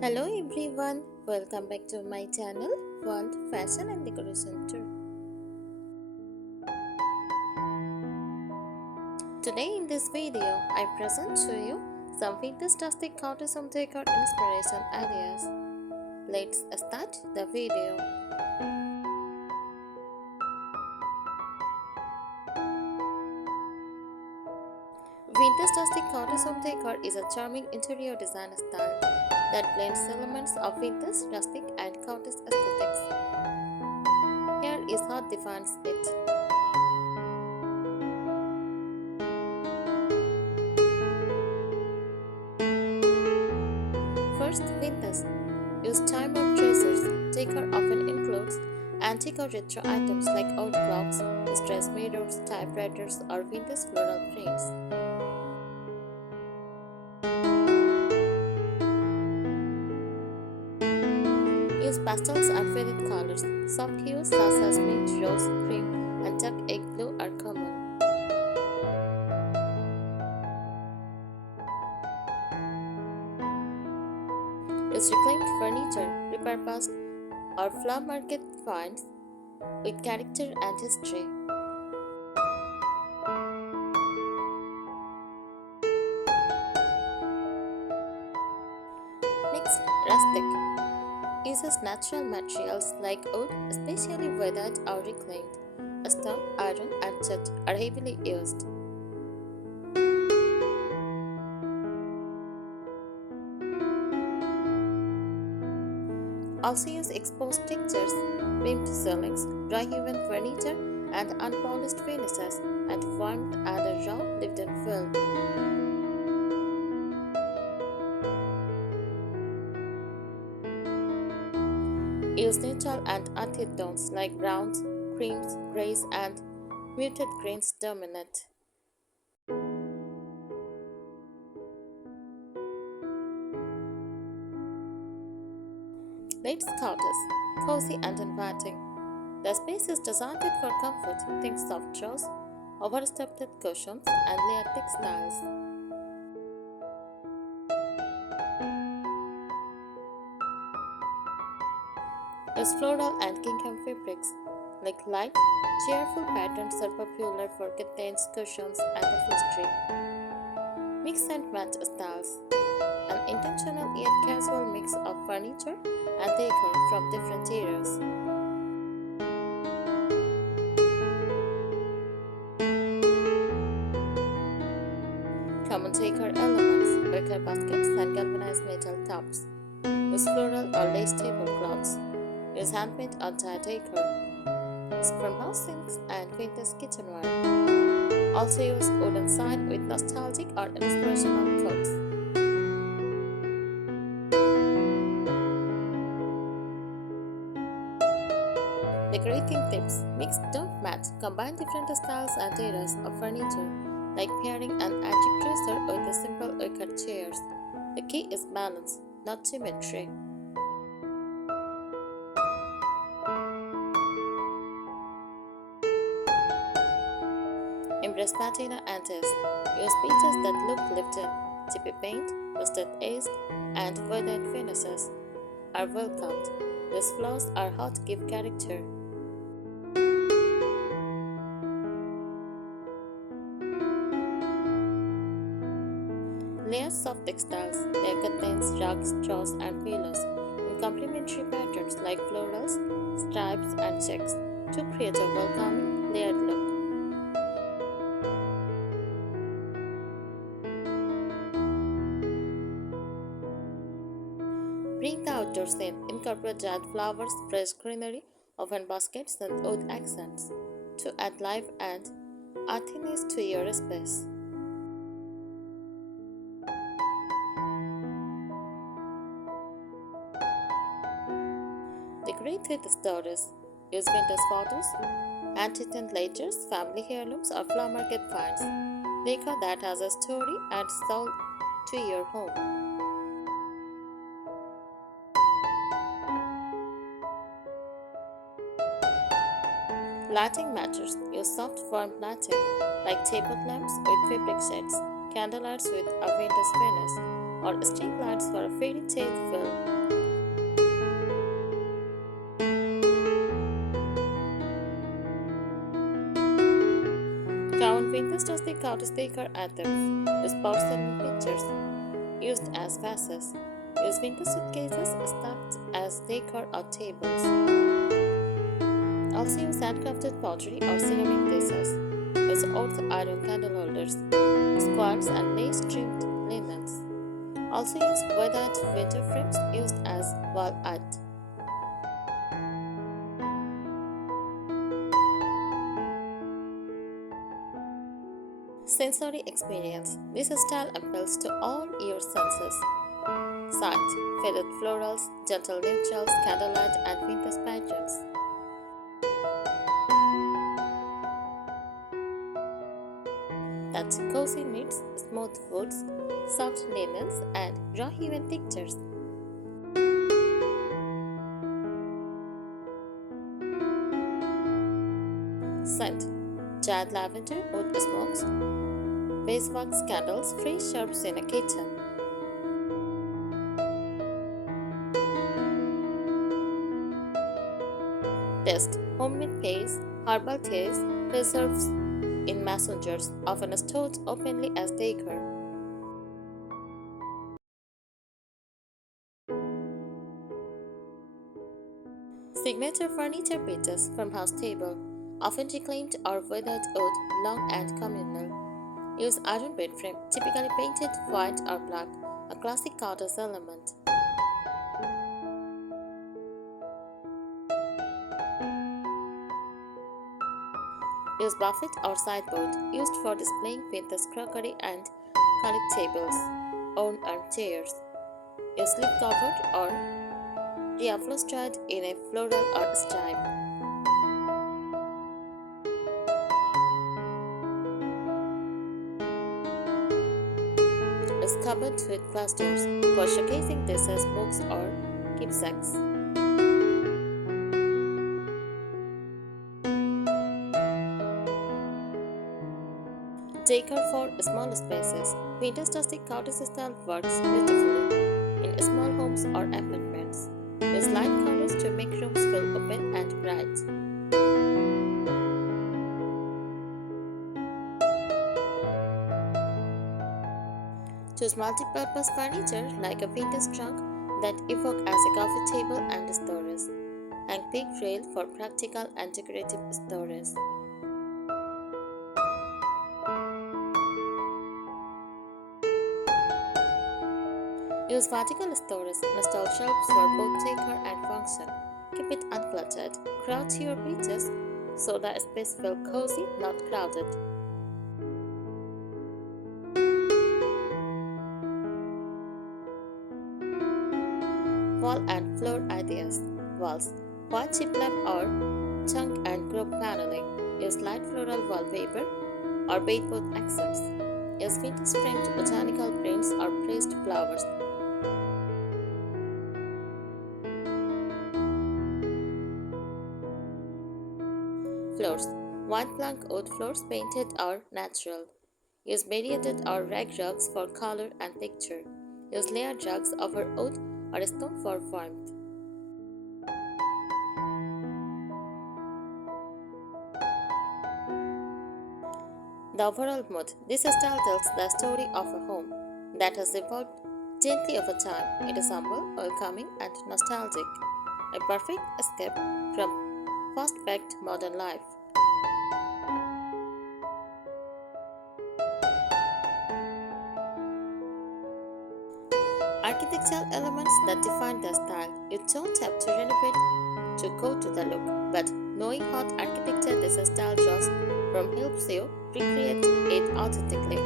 Hello everyone, welcome back to my channel World Fashion and Decoration Tour. Today in this video, I present to you some vintage rustic cottage home decor inspiration ideas. Let's start the video. Vintage rustic cottage home decor is a charming interior design style that blends elements of vintage, rustic and cottage aesthetics. Here is how it defines it. First, vintage. Use time-worn treasures. Decor often includes antique or retro items like old clocks, distressed mirrors, typewriters, or vintage floral prints. Use pastels and faded colors. Soft hues such as mint, rose, cream, and duck egg blue are common. Use reclaimed furniture, repurposed, or flower market finds with character and history. Next, rustic. Uses natural materials like wood, especially weathered or reclaimed. Stone, iron, and jet are heavily used. Also use exposed textures, rimmed ceilings, dry-hewn furniture, and unpolished finishes, and warmth and a raw lived-in feel. Use neutral and earthy tones like browns, creams, greys, and muted greens dominate. Let's cottage, cozy and inviting. The space is designed for comfort. Think soft throws, overstuffed cushions, and layered textiles. Use floral and gingham fabrics, like light, cheerful patterns are popular for curtains, cushions, and upholstery. Mix and match styles, an intentional yet casual mix of furniture and decor from different eras. Common decor elements, wicker baskets and galvanized metal tops. Use floral or lace tablecloths. Use handmade or tie decor. Use farmhouse sinks and vintage kitchenware. Also use wooden sign with nostalgic or inspirational quotes. Decorating tips: mix, don't match. Combine different styles and eras of furniture, like pairing an antique dresser with a simple wicker chairs. The key is balance, not symmetry. Embrace patina and taste. Use pieces that look lifted. Chippy paint, rusted edge, and weathered finishes are welcomed. These flaws are how to give character. Layer soft textiles, layer curtains, rugs, straws, and pillows in complementary patterns like florals, stripes, and checks to create a welcoming, layered look. Bring the outdoors in, incorporate giant flowers, fresh greenery, open baskets, and wood accents to add life and earthiness to your space. Decorate with stories. Use vintage photos, handwritten letters, family heirlooms, or flower market finds. Decor that has a story and soul to your home. Lighting matters. Use soft, warm lighting like table lamps with fabric shades, candlelights with a vintage finish, or street lights for a fairy tale feel. Common Vintage Rustic Cottage Decor Ideas is porcelain pictures used as vases. Use vintage suitcases stacked as decor or tables. Also use handcrafted pottery or ceramic dishes. Use old iron candle holders, squares and lace trimmed linens. Also use weathered winter frames used as wall art. Sensory experience. This style appeals to all your senses. Sight, faded florals, gentle neutrals, candlelight, and vintage patterns. That cozy knits, smooth woods, soft linens, and raw human textures. Scent: Jade lavender wood smokes, beeswax candles, fresh herbs in a kitchen. Taste: homemade paste, herbal teas, preserves in mason jars, often stored openly as decor. Signature furniture pieces: farmhouse table, often reclaimed or weathered wood, long and communal. Use iron bed frame, typically painted white or black, a classic cottage element. Use buffet or sideboard, used for displaying vintage crockery and collectibles. Own armchairs. Use slip covered or reupholstered in a floral or stripe. Use cupboard with clusters for showcasing dishes, books, or keepsakes. Decor for small spaces. Vintage rustic cottage style works beautifully in small homes or apartments. Use light colors to make rooms feel open and bright. Choose multi-purpose furniture like a vintage trunk that evoke as a coffee table and storage. Hang big rail for practical and decorative storage. Use vertical storage, install shelves for both decor and function. Keep it uncluttered. Crouch your pieces so the space feels cozy, not crowded. Wall and floor ideas. Walls: white chip lamp or chunk and group paneling. Use light floral wallpaper or baseboard accents. Use vintage framed botanical prints or pressed flowers. Floors: white plank wood floors painted or natural. Use mediated or rag rugs for color and texture. Use layered rugs over wood or stone for warmth. The overall mood. This style tells the story of a home that has evolved gently over time. It is humble, welcoming, and nostalgic. A perfect escape from fast-paced modern life. Architectural elements that define the style. You don't have to renovate to go to the look, but knowing what architecture this style draws from helps you recreate it authentically.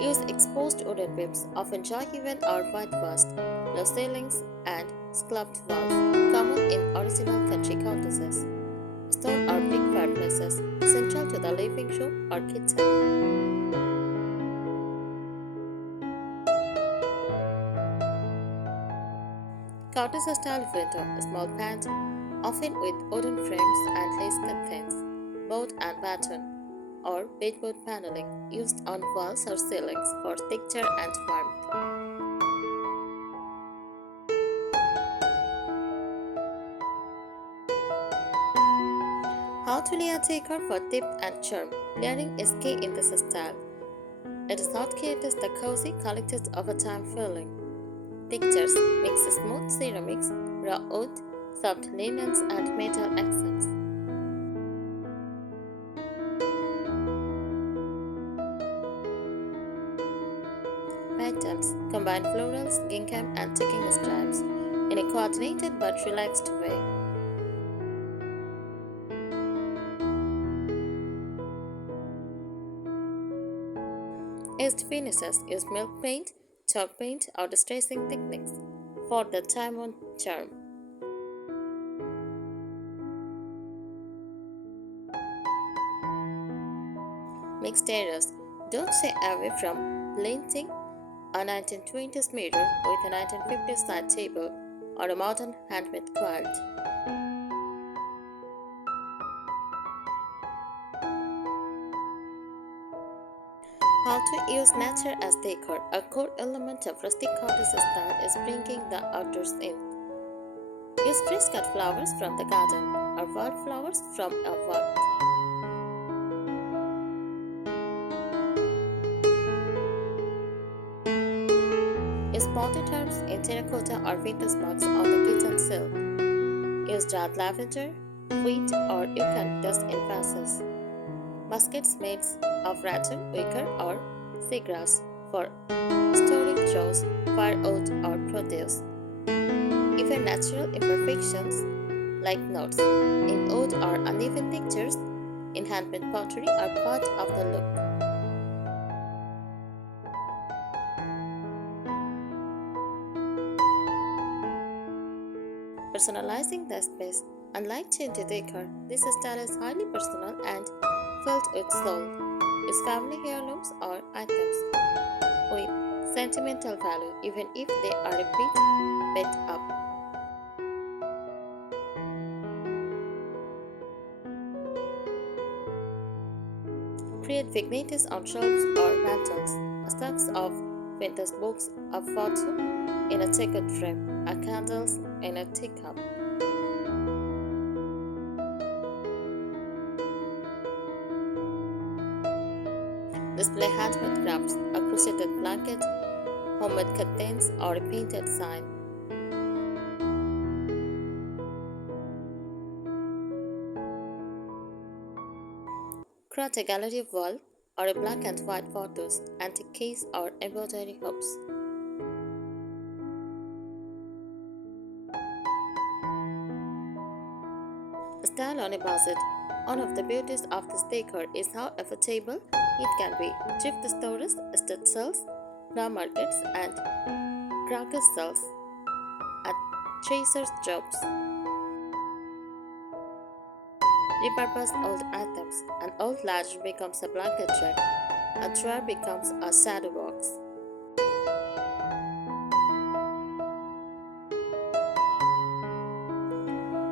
Use exposed wooden beams, often joy-given or whitewashed, low ceilings, and sculpted walls, common in original country cottages. Stone or brick fireplaces, central to the living room or kitchen. Cottage style window, small pans, often with wooden frames and lace curtains. board and batten, or bedboard paneling used on walls or ceilings for texture and warmth. How to lay a decor for depth and charm. Layering is key in this style. It is not key, it is the cozy, collected over time feeling. Textures mix smooth ceramics, raw wood, soft linens, and metal accents. Patterns combine florals, gingham, and ticking stripes in a coordinated but relaxed way. Edged finishes use milk paint, chalk paint, or distressing techniques for the time-worn charm. Mixed areas don't shy away from blending a 1920s mirror with a 1950s side table or a modern handmade quilt. How to use nature as decor. A core element of rustic cottage style is bringing the outdoors in. Use fresh cut flowers from the garden or wildflowers from a walk. Use potted herbs in terracotta or vintage mugs on the kitchen sill. Use dried lavender, wheat, or eucalyptus in vases. Baskets made of rattan, wicker, or seagrass for storing chores, firewood, or produce. Even natural imperfections like knots in wood or uneven textures in handmade pottery are part of the look. Personalizing the space. Unlike chintzy decor, this style is highly personal and filled with soul. Use family heirlooms or items with sentimental value, even if they are a bit beat up. Create vignettes on shelves or mantles, stacks of vintage books, a photo in a checkered frame, a candles in a teacup. Display handmade crafts, a crocheted blanket, homemade curtains, or a painted sign. Create a gallery of wall or a black and white photos, antique keys, or embroidery hoops. Style on a budget. One of the beauties of this decor is how affordable it can be. Thrift stores, estate sales, flower markets, and cracker sales at treasure shops. Repurpose old items. An old ladder becomes a blanket rack. A drawer becomes a shadow box.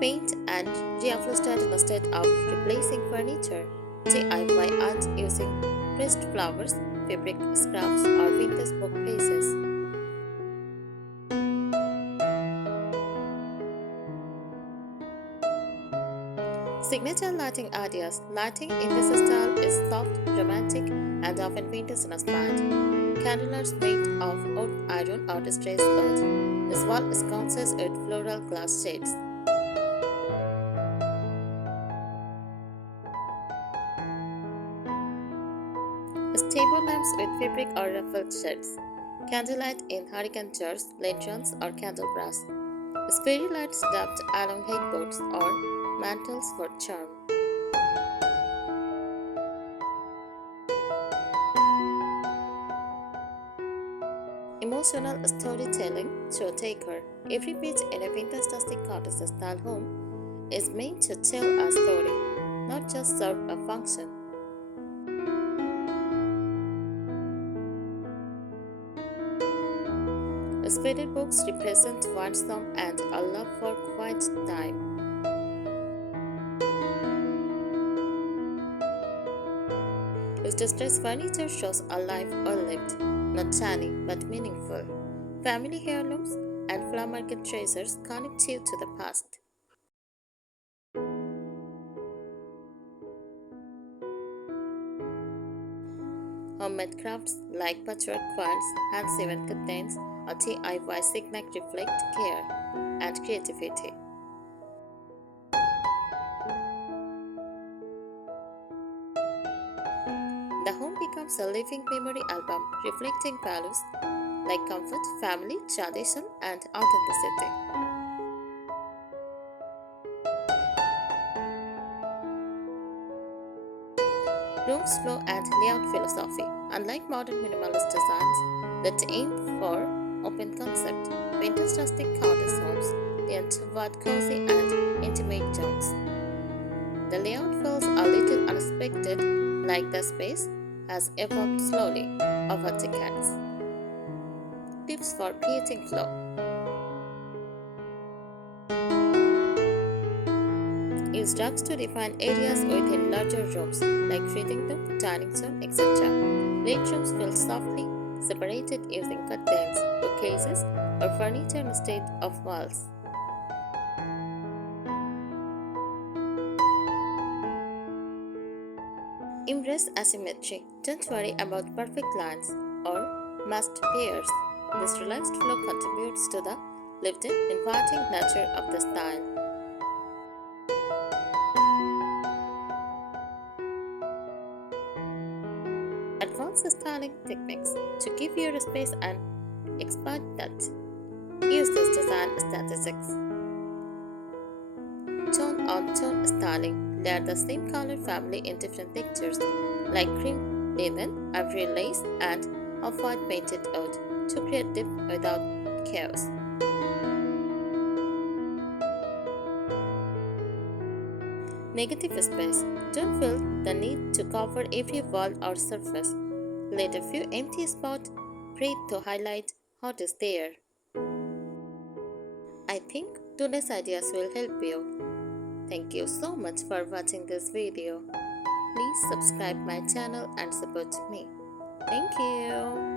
Paint and reupholster instead of replacing furniture. DIY art using pressed flowers, fabric scraps, or vintage book pages. Signature lighting ideas. Lighting in this style is soft, romantic, and often vintage inspired. Candles made of old iron or distressed wood. This wall is sconces with floral glass shades. Table lamps with fabric or ruffled shades. Candlelight in hurricane jars, lanterns, or candlebras. Fairy lights dabbed along headboards or mantles for charm. Emotional storytelling through decor. Every page in a vintage rustic cottage style home is meant to tell a story, not just serve a function. Faded books represent one song and a love for quiet time. Whose distressed furniture shows alive or lived, not tiny but meaningful. Family heirlooms and flower market treasures connect you to the past. Homemade crafts like patchwork quilts, hand-sewn curtains, or DIY signac reflect care and creativity. The home becomes a living memory album reflecting values like comfort, family, tradition, and authenticity. Rooms flow and layout philosophy. Unlike modern minimalist designs that aim for open concept, vintage rustic cottage homes tend toward cozy and intimate zones. The layout feels a little unexpected, like the space has evolved slowly over decades. Tips for creating flow. Use rugs to define areas within larger rooms like reading room, dining zone, etc. Let rooms feel softly separated using curtains, bookcases, or furniture instead of walls. Embrace asymmetry. Don't worry about perfect lines or matched pairs. This relaxed flow contributes to the lived-in, inviting nature of the style. Advanced styling techniques to give your space an expert touch. Use this design statistics. Tone on tone styling. Layer the same color family in different textures like cream linen, ivory lace, and off-white painted oud to create depth without chaos. Negative space. Don't feel the need to cover every wall or surface. Let a few empty spots breathe to highlight what is there. I think today's ideas will help you. Thank you so much for watching this video. Please subscribe my channel and support me. Thank you.